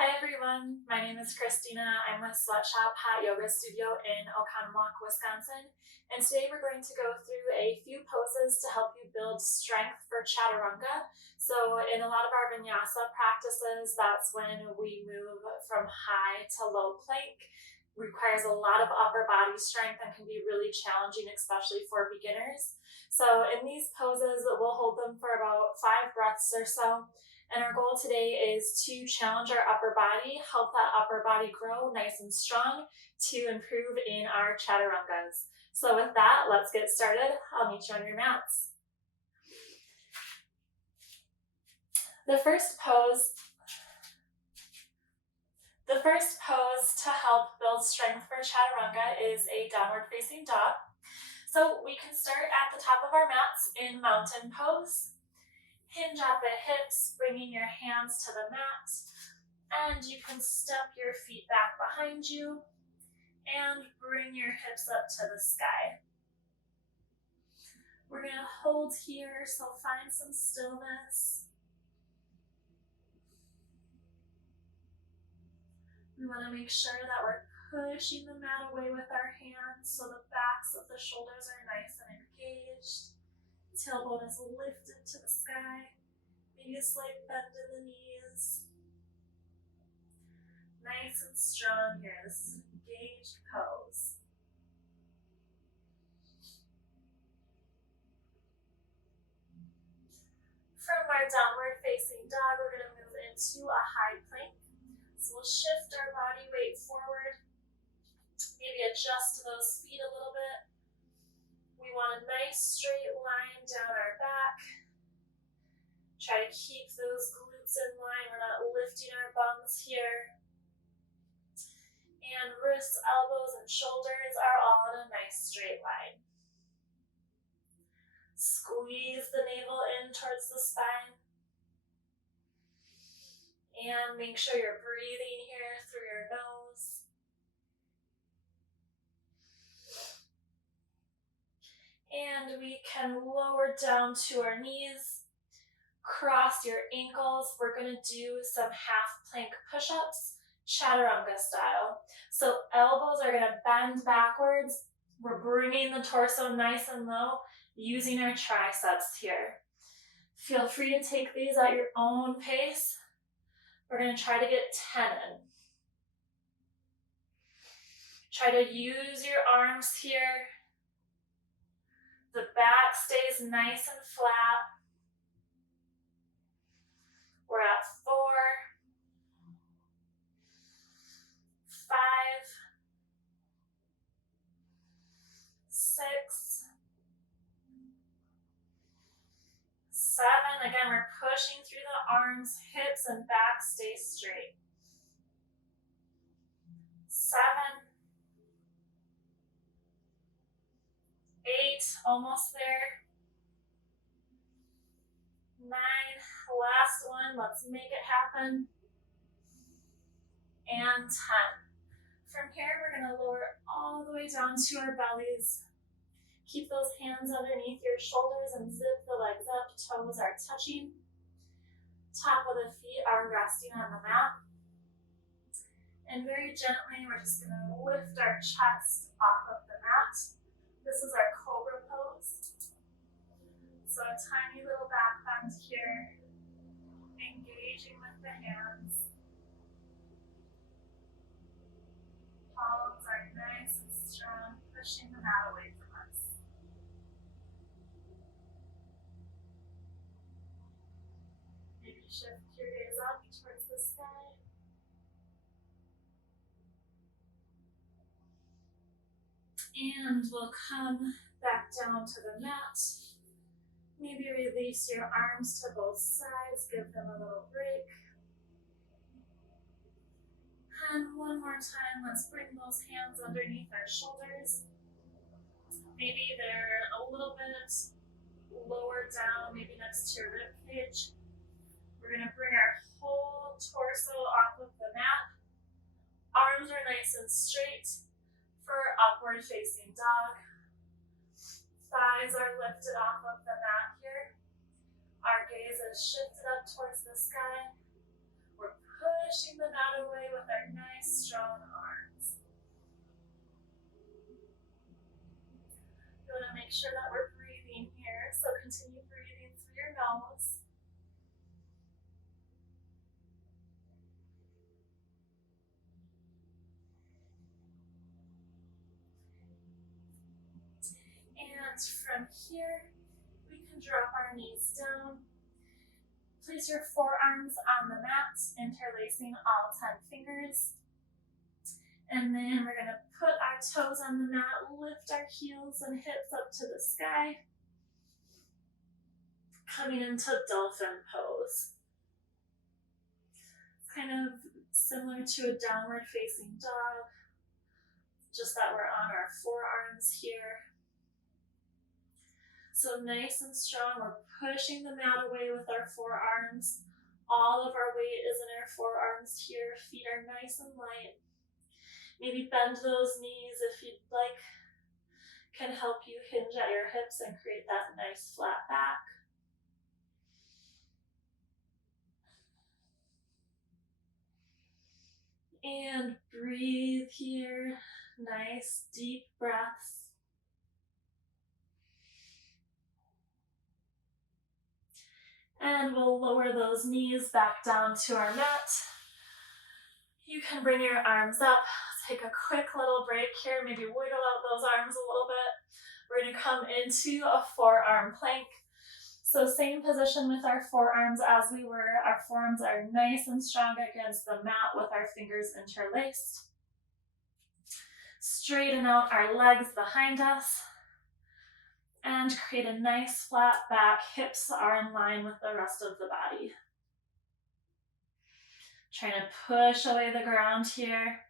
Hi everyone, my name is Christina. I'm with Sweatshop Hot Yoga Studio in Oconomowoc, Wisconsin. And today we're going to go through a few poses to help you build strength for Chaturanga. So in a lot of our vinyasa practices, that's when we move from high to low plank. Requires a lot of upper body strength and can be really challenging, especially for beginners. So in these poses, we'll hold them for about 5 breaths or so. And our goal today is to challenge our upper body, help that upper body grow nice and strong to improve in our chaturangas. So with that, let's get started. I'll meet you on your mats. The first pose to help build strength for chaturanga is a downward facing dog. So we can start at the top of our mats in mountain pose. Hinge at the hips, bringing your hands to the mat, and you can step your feet back behind you and bring your hips up to the sky. We're going to hold here, so find some stillness. We want to make sure that we're pushing the mat away with our hands so the backs of the shoulders are nice and engaged. Tailbone is lifted to the sky. Maybe a slight bend in the knees. Nice and strong here. This is an engaged pose. From our downward facing dog, we're going to move into a high plank. So we'll shift our body weight forward. Maybe adjust those feet a little bit. We want a nice straight line down our back. Try to keep those glutes in line. We're not lifting our bums here. And wrists, elbows, and shoulders are all in a nice straight line. Squeeze the navel in towards the spine. And make sure you're breathing here through your nose. And we can lower down to our knees. Cross your ankles. We're going to do some half plank push-ups, chaturanga style. So elbows are going to bend backwards. We're bringing the torso nice and low, using our triceps here. Feel free to take these at your own pace. We're going to try to get 10 in. Try to use your arms here. The back stays nice and flat. We're at 4, 5, 6, 7. Again, we're pushing through the arms, hips, and back stay straight. 7, 8, almost there. 9, last one, let's make it happen. And 10. From here, we're going to lower all the way down to our bellies. Keep those hands underneath your shoulders and zip the legs up. Toes are touching. Top of the feet are resting on the mat. And very gently, we're just going to lift our chest off of the mat. This is our cobra pose. So a tiny little back bend here, engaging with the hands. Palms are nice and strong, pushing the mat away from us. Maybe shift your gaze up towards the sky. And we'll come back down to the mat. Maybe release your arms to both sides, give them a little break. And one more time, let's bring those hands underneath our shoulders. Maybe they're a little bit lower down, maybe next to your rib cage. We're going to bring our whole torso off of the mat. Arms are nice and straight for upward facing dog. Thighs are lifted off of the mat here. Our gaze is shifted up towards the sky. We're pushing pushing the mat away with our nice strong arms. We want to make sure that we're breathing here, so continue breathing through your nose. And from here, we can drop our knees down. Place your forearms on the mat, interlacing all 10 fingers. And then we're going to put our toes on the mat, lift our heels and hips up to the sky. Coming into dolphin pose. It's kind of similar to a downward facing dog, just that we're on our forearms here. So nice and strong, we're pushing the mat away with our forearms. All of our weight is in our forearms here. Feet are nice and light. Maybe bend those knees if you'd like. Can help you hinge at your hips and create that nice flat back. And breathe here. Nice deep breaths. And we'll lower those knees back down to our mat. You can bring your arms up. Take a quick little break here. Maybe wiggle out those arms a little bit. We're going to come into a forearm plank. So same position with our forearms as we were. Our forearms are nice and strong against the mat with our fingers interlaced. Straighten out our legs behind us. And create a nice flat back. Hips are in line with the rest of the body. Trying to push away the ground here.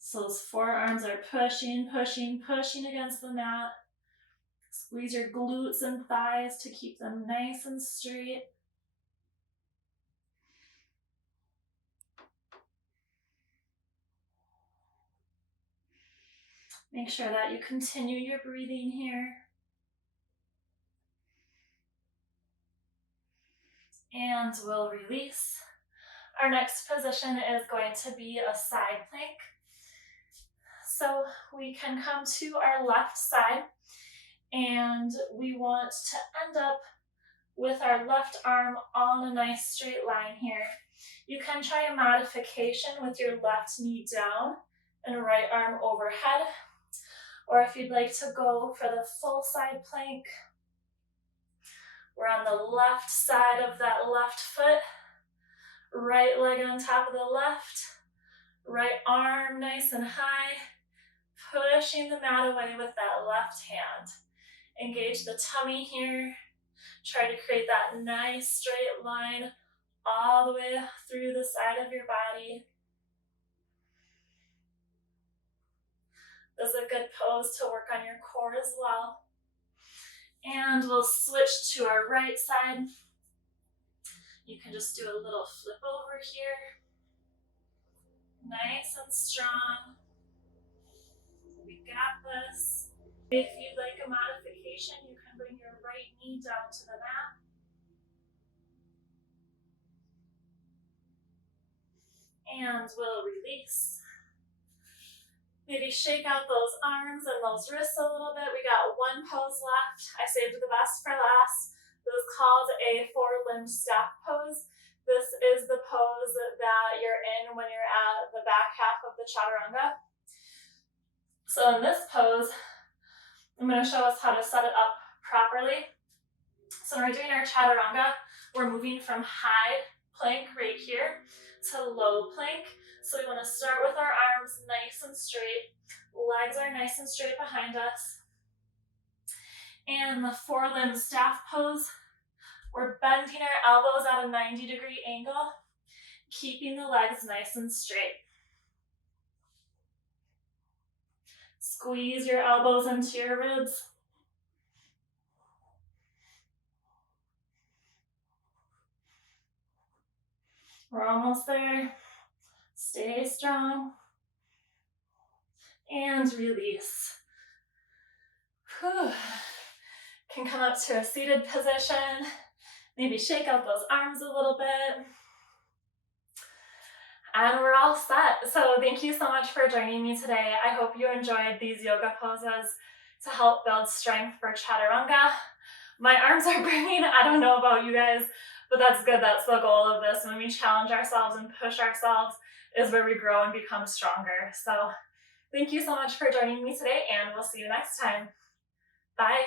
So those forearms are pushing, pushing, pushing against the mat. Squeeze your glutes and thighs to keep them nice and straight. Make sure that you continue your breathing here. And we'll release. Our next position is going to be a side plank. So we can come to our left side and we want to end up with our left arm on a nice straight line here. You can try a modification with your left knee down and right arm overhead. Or if you'd like to go for the full side plank, we're on the left side of that left foot, right leg on top of the left, right arm nice and high, pushing the mat away with that left hand. Engage the tummy here. Try to create that nice straight line all the way through the side of your body. This is a good pose to work on your core as well. And we'll switch to our right side. You can just do a little flip over here. Nice and strong. We got this. If you'd like a modification, you can bring your right knee down to the mat. And we'll release. Maybe shake out those arms and those wrists a little bit. We got one pose left. I saved the best for last. This is called a four-limbed stack pose. This is the pose that you're in when you're at the back half of the Chaturanga. So in this pose, I'm going to show us how to set it up properly. So when we're doing our Chaturanga, we're moving from high plank right here to low plank. So we want to start with our arms nice and straight. Legs are nice and straight behind us. And the four-limb staff pose, we're bending our elbows at a 90-degree angle, keeping the legs nice and straight. Squeeze your elbows into your ribs. We're almost there. Stay strong. And release. Whew. Can come up to a seated position. Maybe shake out those arms a little bit. And we're all set. So thank you so much for joining me today. I hope you enjoyed these yoga poses to help build strength for Chaturanga. My arms are burning. I don't know about you guys, but that's good. That's the goal of this. When we challenge ourselves and push ourselves is where we grow and become stronger. So thank you so much for joining me today, and we'll see you next time. Bye.